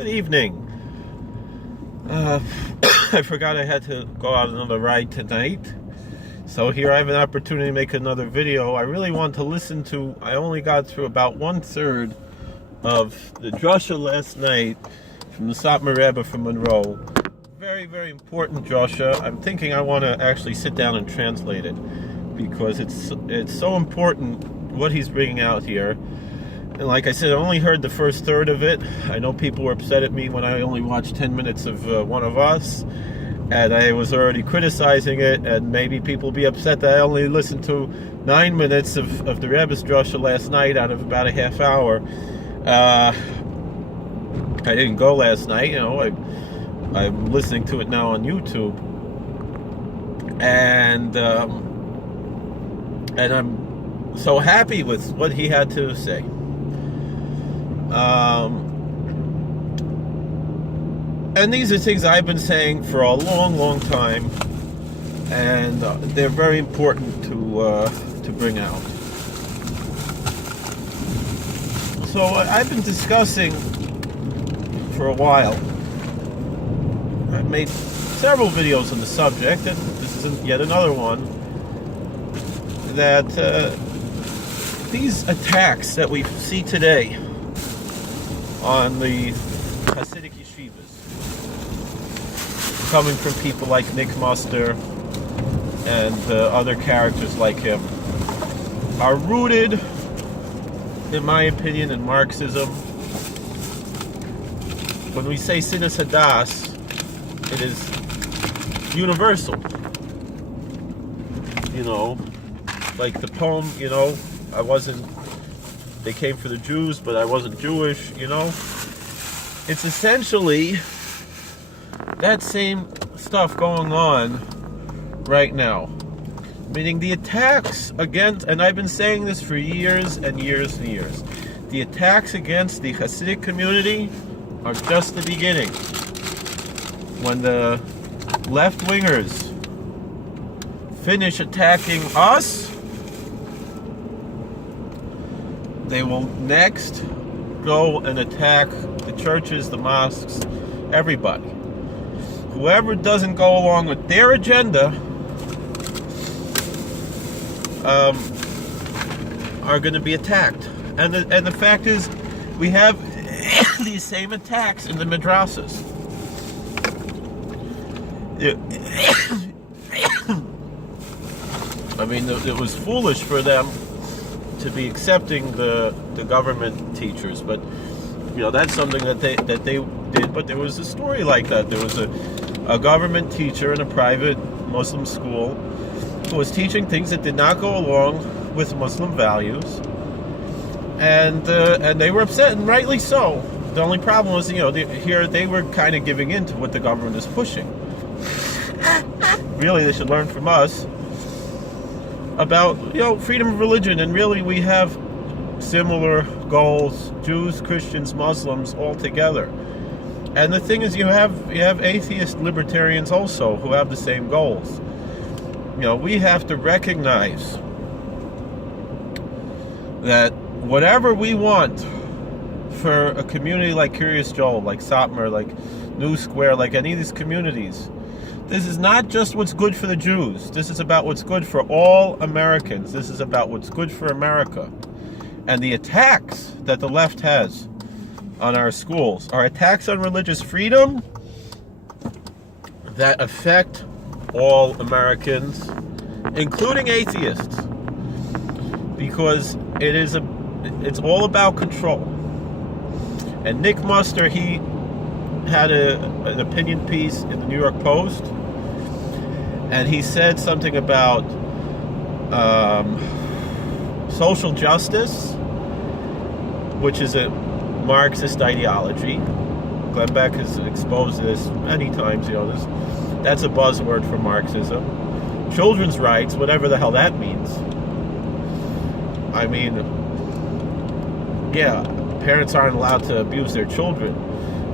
Good evening. I forgot I had to go out another ride tonight. So here I have an opportunity to make another video. I really want to listen to, I only got through about 1/3 of the drasha last night from the Satmar Rebbe from Monroe. Very, very important drasha. I'm thinking I want to actually sit down and translate it because it's so important what he's bringing out here. And like I said, I only heard the first third of it. I know people were upset at me when I only watched 10 minutes of One of Us, and I was already criticizing it, and maybe people will be upset that I only listened to 9 minutes of the Rebbe's drasha last night out of about a half hour. I didn't go last night, I'm listening to it now on YouTube, and I'm so happy with what he had to say. And these are things I've been saying for a long, long time, and they're very important to bring out. So I've been discussing for a while. I've made several videos on the subject, and this is yet another one, that these attacks that we see today on the Hasidic yeshivas, coming from people like Nick Muster and other characters like him, are rooted, in my opinion, in Marxism. When we say Sinas Hadas, it is universal. Like the poem, they came for the Jews, but I wasn't Jewish, It's essentially that same stuff going on right now. Meaning the attacks against, and I've been saying this for years and years and years, the attacks against the Hasidic community are just the beginning. When the left-wingers finish attacking us, they will next go and attack the churches, the mosques, everybody. Whoever doesn't go along with their agenda are going to be attacked. And the fact is, we have these same attacks in the madrasas. I mean, it was foolish for them to be accepting the government teachers, but that's something that they did. But there was a story like that. There was a government teacher in a private Muslim school who was teaching things that did not go along with Muslim values, and they were upset, and rightly so. The only problem was, here they were kind of giving in to what the government is pushing. Really, they should learn from us about freedom of religion, and really we have similar goals, Jews, Christians, Muslims, all together. And the thing is, you have atheist libertarians also who have the same goals. We have to recognize that whatever we want for a community like Curious Joel, like Satmar, like New Square, like any of these communities, this is not just what's good for the Jews. This is about what's good for all Americans. This is about what's good for America. And the attacks that the left has on our schools are attacks on religious freedom that affect all Americans, including atheists, because it's all about control. And Nick Muster, he had an opinion piece in the New York Post, and he said something about social justice, which is a Marxist ideology. Glenn Beck has exposed this many times. That's a buzzword for Marxism. Children's rights, whatever the hell that means. I mean, yeah, parents aren't allowed to abuse their children,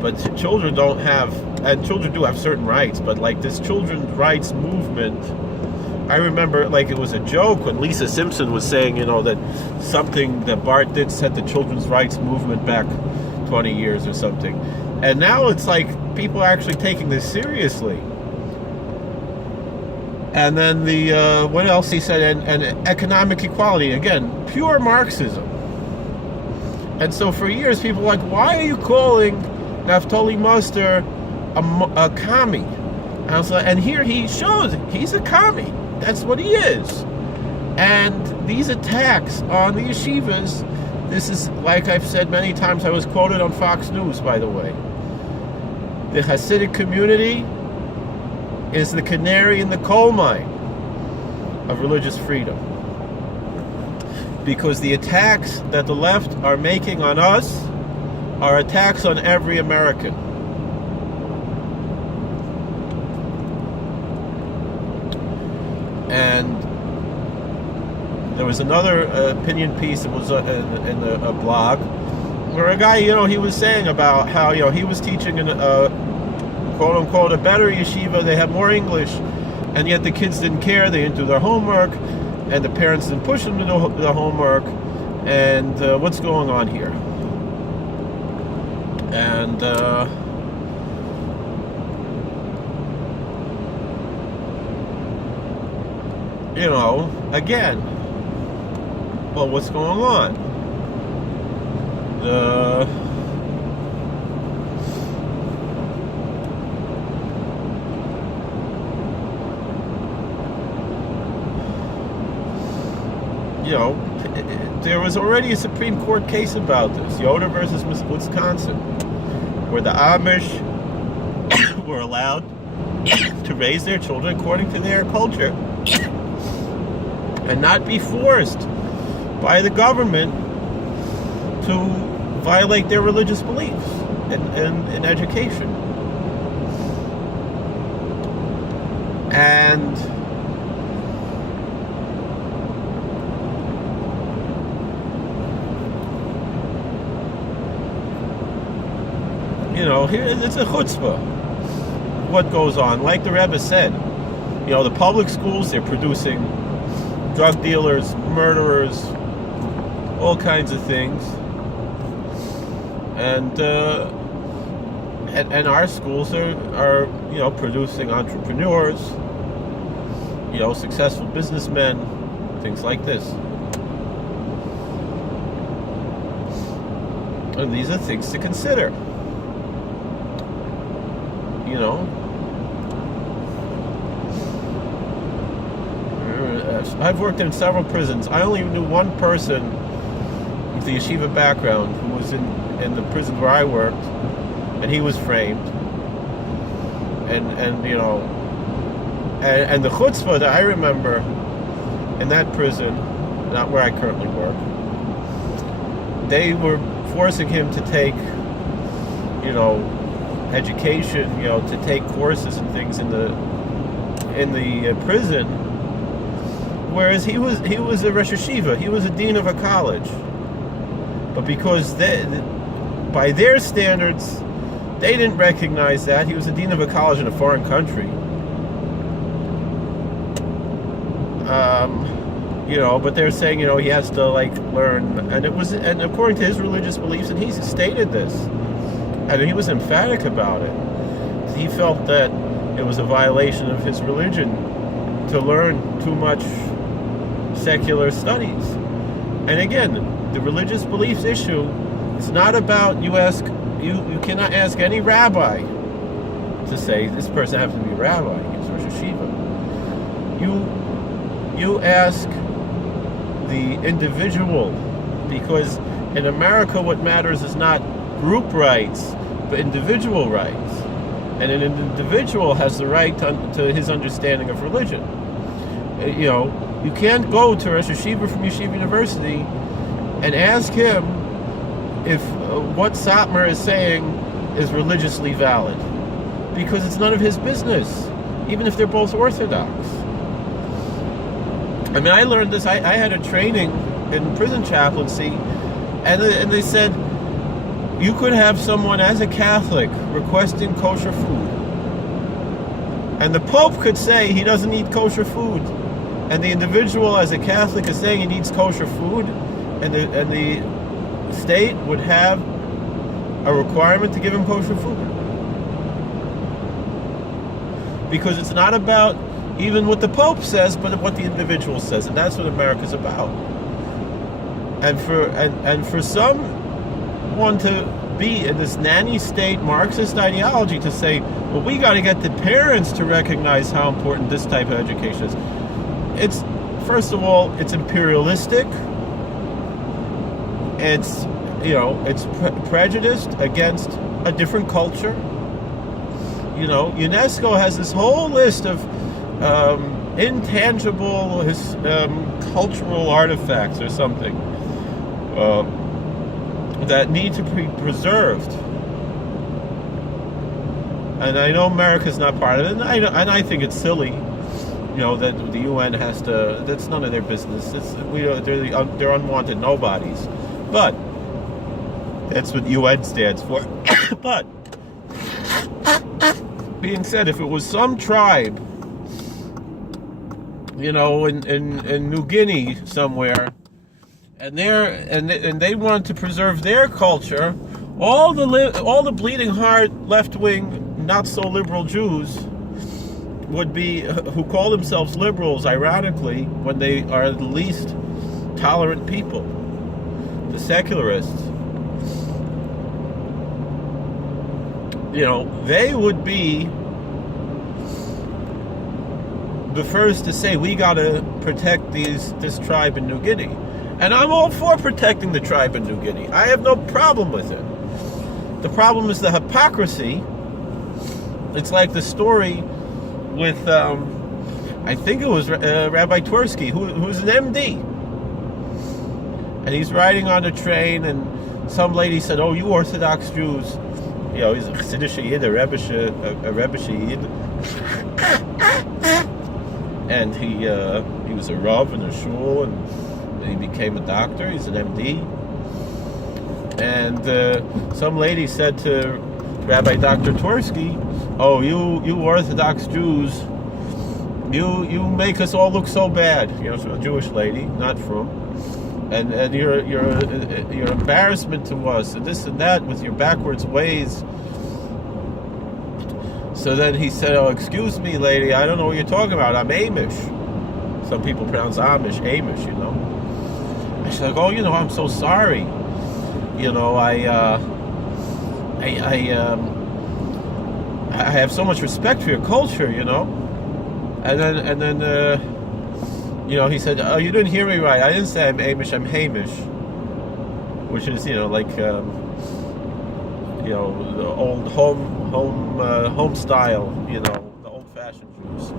but children don't have, and children do have certain rights, but like this children's rights movement, I remember like it was a joke when Lisa Simpson was saying, that something that Bart did set the children's rights movement back 20 years or something. And now it's like people are actually taking this seriously. And then the, what else he said, and economic equality, again, pure Marxism. And so for years, people were like, why are you calling Naftali Muster a commie? And I was like, and here he shows he's a commie. That's what he is. And these attacks on the yeshivas, this is, like I've said many times, I was quoted on Fox News, by the way. The Hasidic community is the canary in the coal mine of religious freedom. Because the attacks that the left are making on us are attacks on every American. And there was another opinion piece that was in a blog where a guy, he was saying about how, he was teaching in quote unquote a better yeshiva. They had more English, and yet the kids didn't care. They didn't do their homework, and the parents didn't push them to do the homework. And what's going on here? And again, well, what's going on? There was already a Supreme Court case about this, Yoder versus Wisconsin, where the Amish were allowed to raise their children according to their culture and not be forced by the government to violate their religious beliefs in education. And here it's a chutzpah what goes on. Like the Rebbe said, the public schools, they're producing drug dealers, murderers, all kinds of things. And our schools are producing entrepreneurs, successful businessmen, things like this. And these are things to consider. I've worked in several prisons. I only knew one person with the yeshiva background who was in the prison where I worked, and he was framed. And the chutzpah that I remember in that prison, not where I currently work, they were forcing him to take, education, to take courses and things in the prison, whereas he was a Rosh Hashiva, he was a dean of a college, but because by their standards they didn't recognize that he was a dean of a college in a foreign country, but they're saying he has to learn, and according to his religious beliefs, and he stated this, and he was emphatic about it. He felt that it was a violation of his religion to learn too much secular studies. And again, the religious beliefs issue, it's not about you cannot ask any rabbi to say this person happens to be a rabbi, he's Rosh Hashiva. You ask the individual, because in America what matters is not group rights, but individual rights. And an individual has the right to his understanding of religion. You can't go to Rosh Hashiva from Yeshiva University and ask him if what Satmar is saying is religiously valid, because it's none of his business, even if they're both Orthodox. I mean, I learned this. I had a training in prison chaplaincy, and they said you could have someone as a Catholic requesting kosher food, and the Pope could say he doesn't eat kosher food, and the individual as a Catholic is saying he needs kosher food, and the state would have a requirement to give him kosher food. Because it's not about even what the Pope says, but what the individual says, and that's what America's about. And for someone to be in this nanny state Marxist ideology to say, well, we got to get the parents to recognize how important this type of education is. It's, first of all, it's imperialistic. It's, it's prejudiced against a different culture. UNESCO has this whole list of intangible cultural artifacts or something that need to be preserved. And I know America's not part of it, and I think it's silly, that the UN has to. That's none of their business. They're unwanted nobodies, but that's what UN stands for. But being said, if it was some tribe, in New Guinea somewhere, and they wanted to preserve their culture, all the bleeding heart left-wing, not so liberal Jews would be, who call themselves liberals, ironically, when they are the least tolerant people, the secularists. They would be the first to say, we got to protect this tribe in New Guinea. And I'm all for protecting the tribe in New Guinea. I have no problem with it. The problem is the hypocrisy. It's like the story with, I think it was Rabbi Twersky, who's an MD. And he's riding on a train, and some lady said, oh, you Orthodox Jews, he's a Chassidish Yid, a Rebbe Yid. And he was a Rav in a shul, and he became a doctor. He's an MD. And some lady said to Rabbi Dr. Twersky, oh, you Orthodox Jews, you make us all look so bad. A Jewish lady, not from. And you're embarrassment to us, and this and that with your backwards ways. So then he said, oh, excuse me, lady, I don't know what you're talking about. I'm Amish. Some people pronounce Amish, And she's like, oh, I'm so sorry. I have so much respect for your culture, And then he said, oh, you didn't hear me right. I didn't say I'm Amish, I'm Hamish. Which is, like, the old home style, the old-fashioned Jews.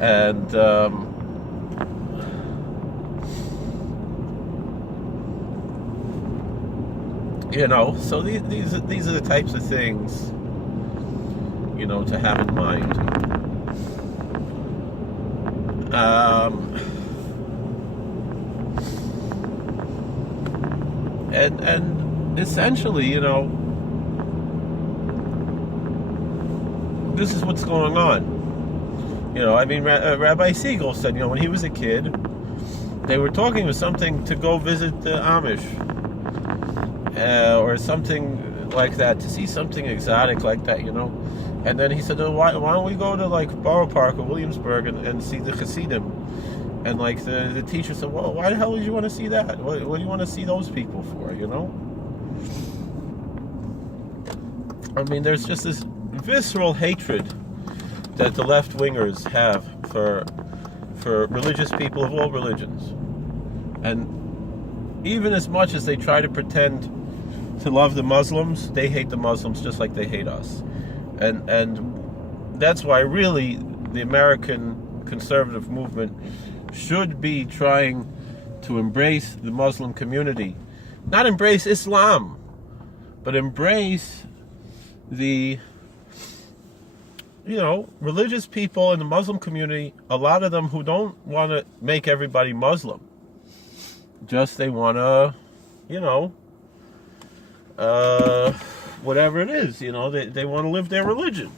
And so these are the types of things, to have in mind. And essentially, this is what's going on. Rabbi Siegel said, when he was a kid, they were talking about something to go visit the Amish, or something like that, to see something exotic like that, And then he said, oh, why don't we go to Borough Park or Williamsburg and see the Hasidim? And the teacher said, well, why the hell would you want to see that? What do you want to see those people for, There's just this visceral hatred that the left-wingers have for religious people of all religions. And even as much as they try to pretend to love the Muslims, they hate the Muslims just like they hate us. And that's why really the American conservative movement should be trying to embrace the Muslim community. Not embrace Islam, but embrace the religious people in the Muslim community, a lot of them who don't want to make everybody Muslim. Just they want to, whatever it is, they want to live their religion.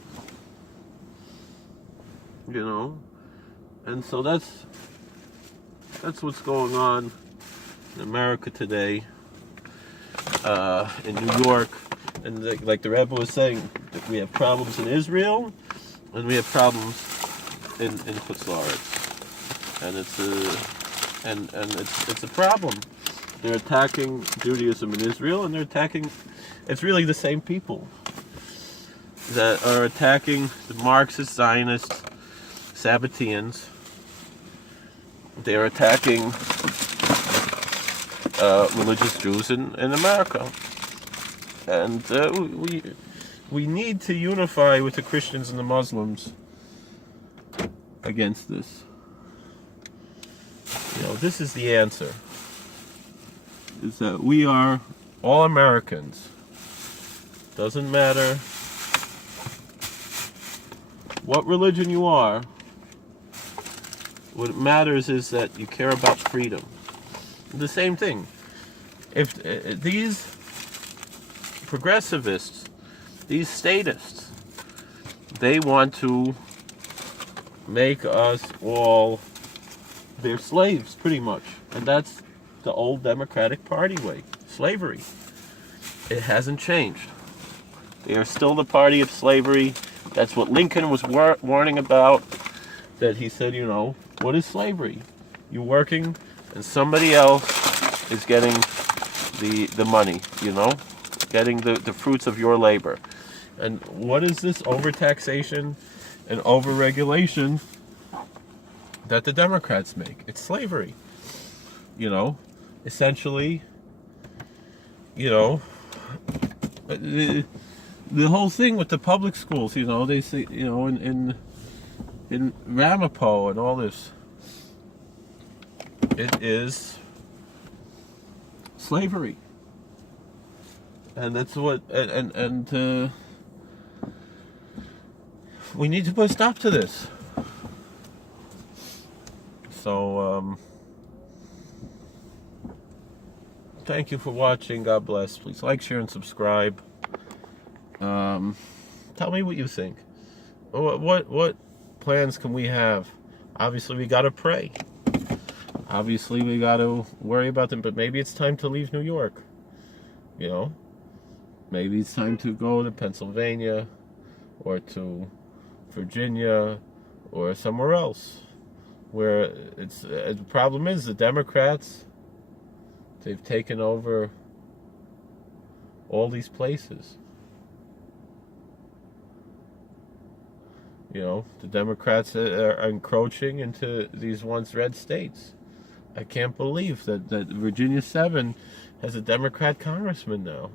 And so that's what's going on in America today. in New York, and like the Rebbe was saying, we have problems in Israel, and we have problems in Chutz La'aretz, and it's a problem. They're attacking Judaism in Israel, and they're attacking. It's really the same people that are attacking the Marxist, Zionist, Sabbateans. They're attacking religious Jews in America, and we need to unify with the Christians and the Muslims against this. This is the answer. Is that we are all Americans. Doesn't matter what religion you are. What matters is that you care about freedom. The same thing. If these progressivists, these statists, they want to make us all their slaves, pretty much. And that's the old Democratic Party way. Slavery. It hasn't changed. They are still the party of slavery. That's what Lincoln was warning about. That he said, what is slavery? You're working and somebody else is getting the money, getting the fruits of your labor. And what is this overtaxation and overregulation that the Democrats make? It's slavery. Essentially, the whole thing with the public schools, they say, in Ramapo and all this, it is slavery. And that's what, and we need to put a stop to this. So, thank you for watching. God bless. Please like, share, and subscribe. Tell me what you think. What plans can we have? Obviously, we gotta pray. Obviously, we gotta worry about them. But maybe it's time to leave New York. Maybe it's time to go to Pennsylvania, or to Virginia, or somewhere else. Where the problem is the Democrats. They've taken over all these places. The Democrats are encroaching into these once red states. I can't believe that Virginia 7 has a Democrat congressman now.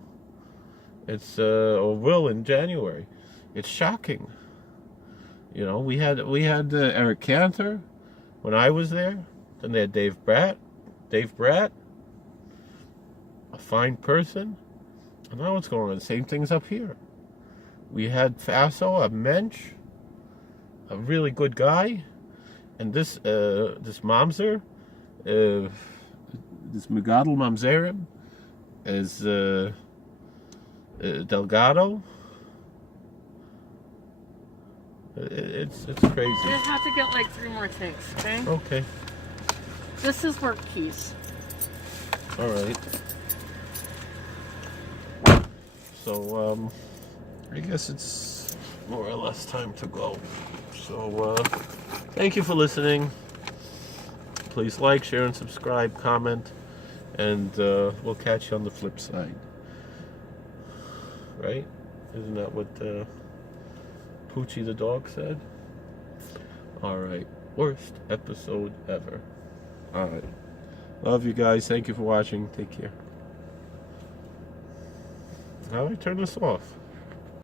It's or will in January. It's shocking. We had Eric Cantor when I was there. Then they had Dave Bratt, a fine person. I don't know what's going on. Same things up here. We had Faso, a mensch, a really good guy, and this Mamzer, this Megadol Mamzerim, is Delgado. It's crazy. You have to get like 3 more things, okay? Okay. This is work keys. All right. So, I guess it's more or less time to go. So, thank you for listening. Please like, share, and subscribe, comment, and we'll catch you on the flip side. Right? Isn't that what Poochie the dog said? Alright. Worst episode ever. Alright. Love you guys. Thank you for watching. Take care. How do I turn this off?